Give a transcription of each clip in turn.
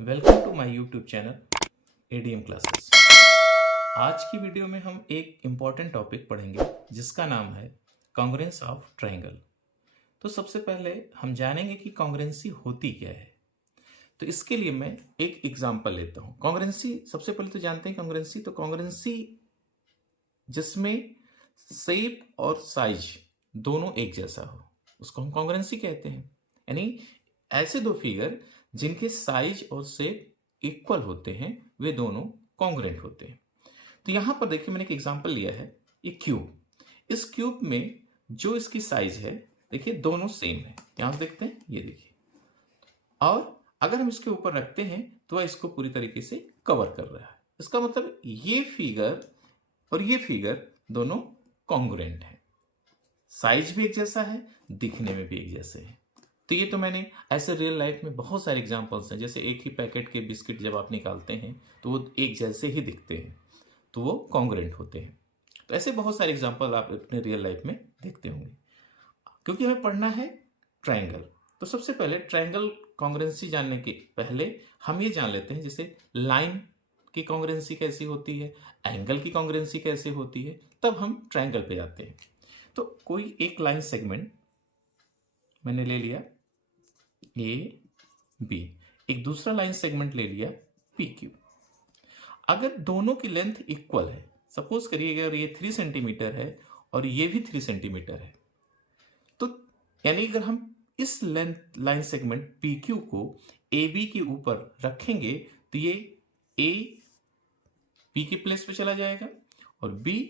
Welcome to my YouTube channel ADM classes. आज की video में हम एक इम्पॉर्टेंट टॉपिक पढ़ेंगे जिसका नाम है कॉन्ग्रुएंस ऑफ ट्रायंगल। तो सबसे पहले हम जानेंगे कि कॉन्ग्रुएंसी होती क्या है। तो इसके लिए मैं एक एग्जांपल लेता हूँ। कॉन्ग्रुएंसी सबसे पहले तो जानते हैं कॉन्ग्रुएंसी जिसमें शेप और साइज दोनों एक जैसा हो उसको हम कॉन्ग्रुएंसी कहते हैं। यानी ऐसे दो फिगर जिनके साइज और शेप इक्वल होते हैं वे दोनों कॉन्ग्रुएंट होते हैं। तो यहां पर देखिए मैंने एक एग्जांपल लिया है, ये क्यूब। इस क्यूब में जो इसकी साइज है देखिए दोनों सेम है। ध्यान से देखते हैं, ये देखिए। और अगर हम इसके ऊपर रखते हैं तो वह इसको पूरी तरीके से कवर कर रहा है। इसका मतलब ये फिगर और ये फिगर दोनों कॉन्ग्रुएंट है, साइज भी एक जैसा है, दिखने में भी एक जैसे हैं। तो ये तो मैंने ऐसे रियल लाइफ में बहुत सारे एग्जांपल्स हैं। जैसे एक ही पैकेट के बिस्किट जब आप निकालते हैं तो वो एक जैसे ही दिखते हैं, तो वो कॉन्ग्रुएंट होते हैं। तो ऐसे बहुत सारे एग्जांपल आप अपने रियल लाइफ में देखते होंगे। क्योंकि हमें पढ़ना है ट्रायंगल, तो सबसे पहले ट्रायंगल कॉन्ग्रुएंसी जानने के पहले हम ये जान लेते हैं जैसे लाइन की कॉन्ग्रुएंसी कैसी होती है, एंगल की कॉन्ग्रुएंसी कैसे होती है, तब हम ट्रायंगल पे जाते हैं। तो कोई एक लाइन सेगमेंट मैंने ले लिया ए बी, एक दूसरा लाइन सेगमेंट ले लिया पी क्यू। अगर दोनों की लेंथ इक्वल है, सपोज करिए अगर ये 3 सेंटीमीटर है और ये भी 3 सेंटीमीटर है, तो यानी अगर हम इस length line segment P Q को ए बी के ऊपर रखेंगे तो ये ए पी के प्लेस पे चला जाएगा और बी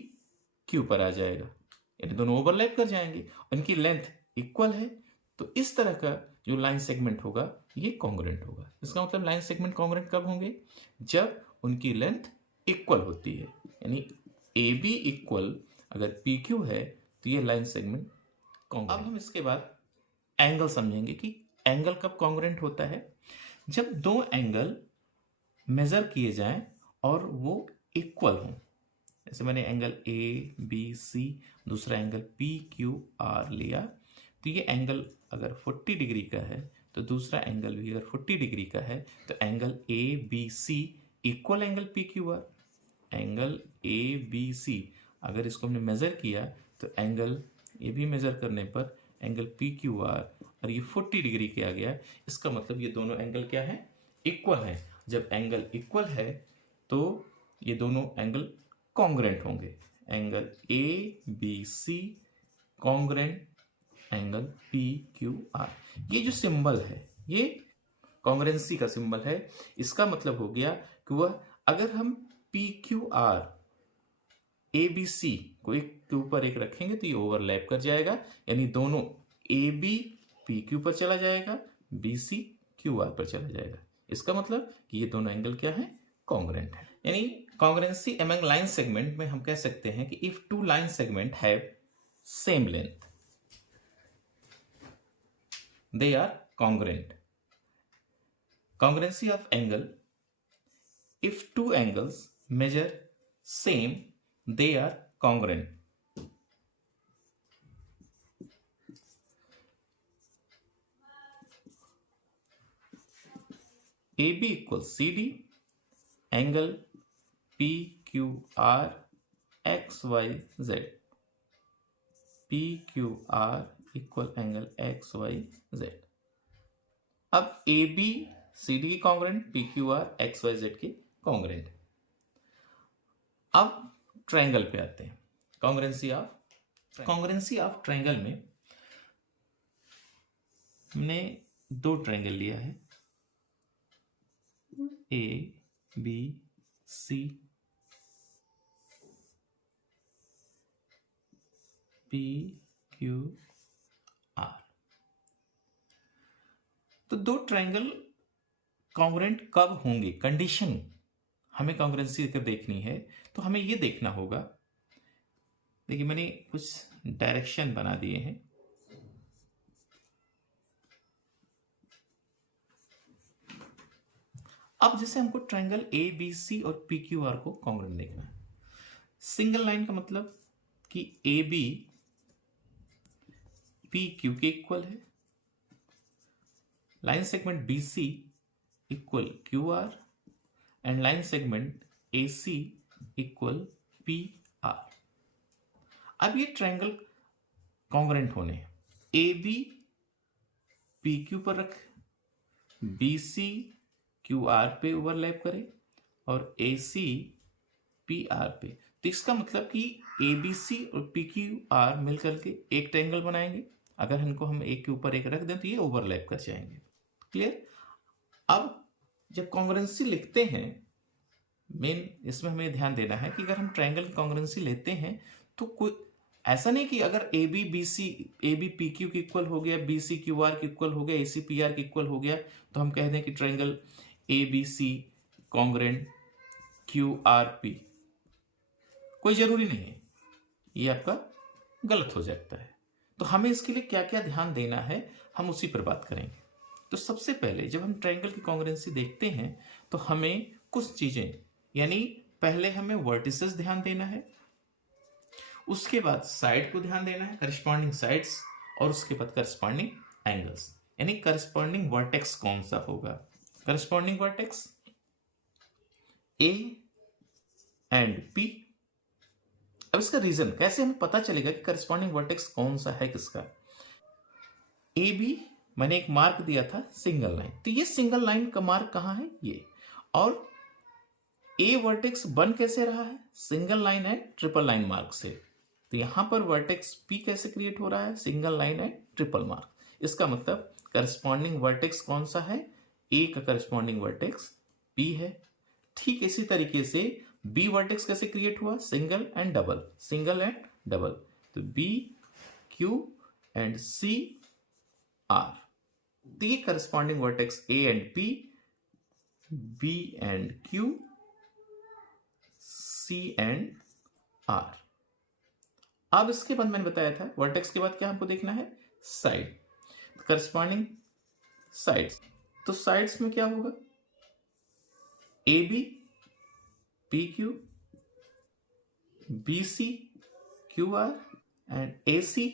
क्यू पर आ जाएगा, यानी दोनों ओवरलैप कर जाएंगे और इनकी लेंथ इक्वल है। तो इस तरह का जो लाइन सेगमेंट होगा ये कॉन्ग्रुएंट होगा। इसका मतलब लाइन सेगमेंट कॉन्ग्रुएंट कब होंगे? जब उनकी लेंथ इक्वल होती है। यानी ए बी इक्वल अगर पी क्यू है तो ये लाइन सेगमेंट कॉन्ग्रुएंट। अब हम इसके बाद एंगल समझेंगे कि एंगल कब कॉन्ग्रुएंट होता है। जब दो एंगल मेजर किए जाएं और वो इक्वल हों। जैसे मैंने एंगल ए बी सी, दूसरा एंगल पी क्यू आर लिया, तो ये एंगल अगर 40 डिग्री का है तो दूसरा एंगल भी अगर 40 डिग्री का है तो angle A B C equal angle P Q R. Angle A B C अगर इसको हमने मेजर किया तो एंगल ये भी मेजर करने पर एंगल पी क्यू आर और ये 40 डिग्री के आ गया। इसका मतलब ये दोनों एंगल क्या है? इक्वल है। जब एंगल इक्वल है तो ये दोनों एंगल कॉन्ग्रुएंट होंगे। Angle A B C congruent angle P Q R. ये जो सिंबल है ये कॉन्ग्रुएंसी का सिंबल है। इसका मतलब हो गया कि वह अगर हम P Q R A B C को एक के ऊपर एक रखेंगे तो ये ओवरलैप कर जाएगा, यानी दोनों ए बी पी क्यू पर चला जाएगा, बी सी क्यू आर पर चला जाएगा। इसका मतलब कि ये दोनों एंगल क्या है? कॉन्ग्रुएंट है। यानी कॉन्ग्रुएंसी अमंग लाइन सेगमेंट में हम कह सकते हैं कि if two line segment have same length they are congruent. Congruency of angle, if two angles measure same they are congruent. AB equals CD, angle PQR XYZ, PQR equal angle X Y Z. अब A B C D की congruent, P Q R X Y Z की congruent. अब triangle पे आते हैं। Congruency of triangle में हमने दो ट्रायंगल लिया है, A B C P Q R. तो दो ट्रायंगल कॉन्ग्रुएंट कब होंगे? कंडीशन हमें कॉन्ग्रुएंसी अगर देखनी है तो हमें यह देखना होगा। देखिए मैंने कुछ डायरेक्शन बना दिए हैं। अब जैसे हमको ट्रायंगल ए बी सी और पी क्यू आर को कॉन्ग्रुएंट देखना है। सिंगल लाइन का मतलब कि ए बी पी क्यू के इक्वल है, line segment B C equal Q R and line segment A C equal P R. अब ये ट्रायंगल कॉन्ग्रेंट होने हैं। ए बी पी क्यू पर रखे, बी सी क्यू आर पे ओवरलैप करे और ए सी पी आर पे। तो इसका मतलब कि ए बी सी और पी क्यू आर मिलकर के एक ट्रायंगल बनाएंगे। अगर इनको हम एक के ऊपर एक रख दें तो ये ओवरलैप कर जाएंगे। क्लियर? अब जब कॉन्ग्रुएंसी लिखते हैं, मेन इसमें हमें ध्यान देना है कि अगर हम ट्रायंगल की कॉन्ग्रुएंसी लेते हैं तो कोई ऐसा नहीं कि अगर A B B C A B P Q के इक्वल हो गया, बी सी क्यू आर के इक्वल हो गया, ए सी पी आर के इक्वल हो गया तो हम कह दें कि triangle A B C congruent Q R P. कोई जरूरी नहीं है, ये आपका गलत हो जाता है। तो हमें इसके लिए क्या क्या ध्यान देना है हम उसी पर बात करेंगे। तो सबसे पहले जब हम ट्रायंगल की कॉन्ग्रुएंसी देखते हैं तो हमें कुछ चीजें, यानी पहले हमें वर्टिसेस ध्यान देना है, उसके बाद साइड को ध्यान देना है, करस्पॉन्डिंग साइड्स, और उसके बाद करस्पॉन्डिंग एंगल्स, यानी करस्पॉन्डिंग वर्टेक्स कौन सा होगा। Corresponding vertex A and P. अब इसका रीजन कैसे हमें पता चलेगा कि करस्पॉन्डिंग वर्टेक्स कौन सा है किसका। ए बी मैंने एक मार्क दिया था सिंगल लाइन, तो ये सिंगल लाइन का मार्क कहां है, ये। और ए वर्टेक्स बन कैसे रहा है, single line and triple line mark से। तो यहां पर वर्टेक्स पी कैसे क्रिएट हो रहा है, single line and triple mark. इसका मतलब करस्पॉन्डिंग वर्टेक्स कौन सा है, ए का करस्पॉन्डिंग वर्टेक्स पी है। ठीक इसी तरीके से बी वर्टेक्स कैसे क्रिएट हुआ, single and double, single and double. तो B Q and C R, तो ये corresponding vertex A and P, B and Q, C and R. अब इसके बाद मैंने बताया था वर्टेक्स के बाद क्या हमको देखना है, साइड, करस्पॉन्डिंग साइड्स। तो साइड्स में क्या होगा, A B P Q, B C Q R and A C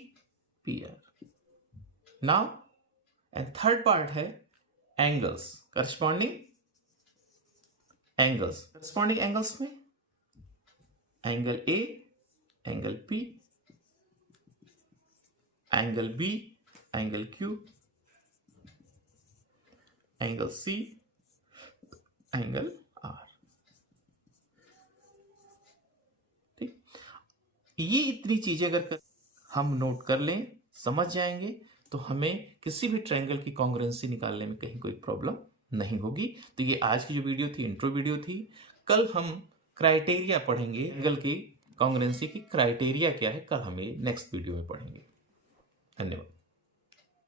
P R. Now and third part है angles, corresponding angles. Corresponding angles में angle A, angle P, angle B, angle Q, angle C, angle R. ठीक, ये इतनी चीजें अगर हम note कर लें, समझ जाएंगे, तो हमें किसी भी ट्रायंगल की कॉन्ग्रुएंसी निकालने में कहीं कोई प्रॉब्लम नहीं होगी। तो ये आज की जो वीडियो थी, इंट्रो वीडियो थी। कल हम क्राइटेरिया पढ़ेंगे, एंगल की कॉन्ग्रुएंसी की क्राइटेरिया क्या है, कल हम ये नेक्स्ट वीडियो में पढ़ेंगे। धन्यवाद।